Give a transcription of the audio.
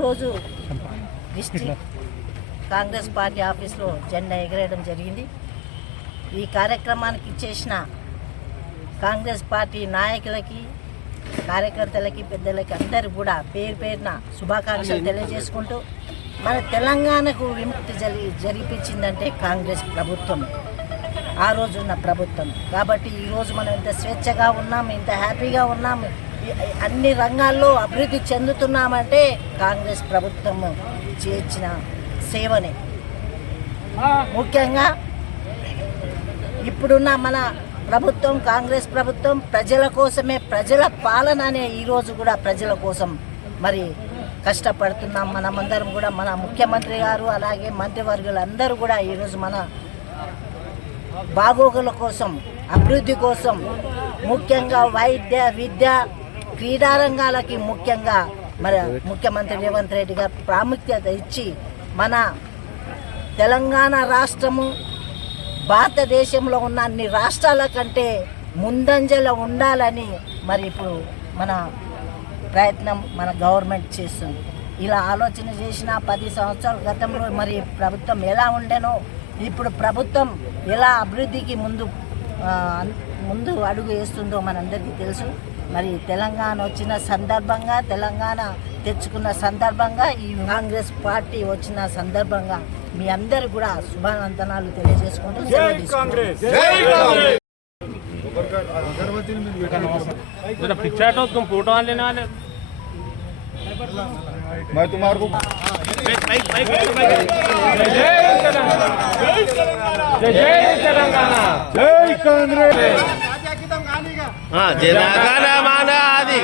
రోజు district Congress party ఆఫీస్లో జెండా ఎగరేయడం జరిగింది. ఈ కార్యక్రమానికి చేసిన కాంగ్రెస్ పార్టీ నాయకులకి, కార్యకర్తలకి, పెద్దలకి అందరూ కూడా పేరు పేరున శుభాకాంక్షలు తెలియజేసుకుంటూ, మన తెలంగాణకు విముక్తి జరిపించిందంటే కాంగ్రెస్ ప్రభుత్వం, ఆ రోజున్న ప్రభుత్వం. కాబట్టి ఈరోజు మనం ఇంత స్వేచ్ఛగా ఉన్నాం, ఇంత హ్యాపీగా ఉన్నాం, అన్ని రంగాల్లో అభివృద్ధి చెందుతున్నామంటే కాంగ్రెస్ ప్రభుత్వం చేసిన సేవనే. ముఖ్యంగా ఇప్పుడున్న మన ప్రభుత్వం, కాంగ్రెస్ ప్రభుత్వం ప్రజల కోసమే, ప్రజల పాలన అనే ఈరోజు కూడా ప్రజల కోసం మరి కష్టపడుతున్నాం. మనమందరం కూడా, మన ముఖ్యమంత్రి గారు అలాగే మంత్రివర్గులు అందరూ కూడా ఈరోజు మన బాగోగుల కోసం, అభివృద్ధి కోసం, ముఖ్యంగా వైద్య, విద్య, క్రీడారంగాలకి ముఖ్యంగా మరి ముఖ్యమంత్రి రేవంత్ రెడ్డి గారు ప్రాముఖ్యత ఇచ్చి మన తెలంగాణ రాష్ట్రము భారతదేశంలో ఉన్న అన్ని రాష్ట్రాల కంటే ముందంజలో ఉండాలని మరి ఇప్పుడు మన ప్రయత్నం మన గవర్నమెంట్ చేస్తుంది. ఇలా ఆలోచన చేసిన 10 సంవత్సరాల గతంలో మరి ప్రభుత్వం ఎలా ఉండేనో, ఇప్పుడు ప్రభుత్వం ఎలా అభివృద్ధికి ముందు అడుగు వేస్తుందో మనందరికీ తెలుసు. మరి తెలంగాణ వచ్చిన సందర్భంగా, తెలంగాణ తెచ్చుకున్న సందర్భంగా, ఈ కాంగ్రెస్ పార్టీ వచ్చిన సందర్భంగా మీ అందరూ కూడా శుభానందనాలు తెలియజేసుకుంటూ జనగణ మన ఆది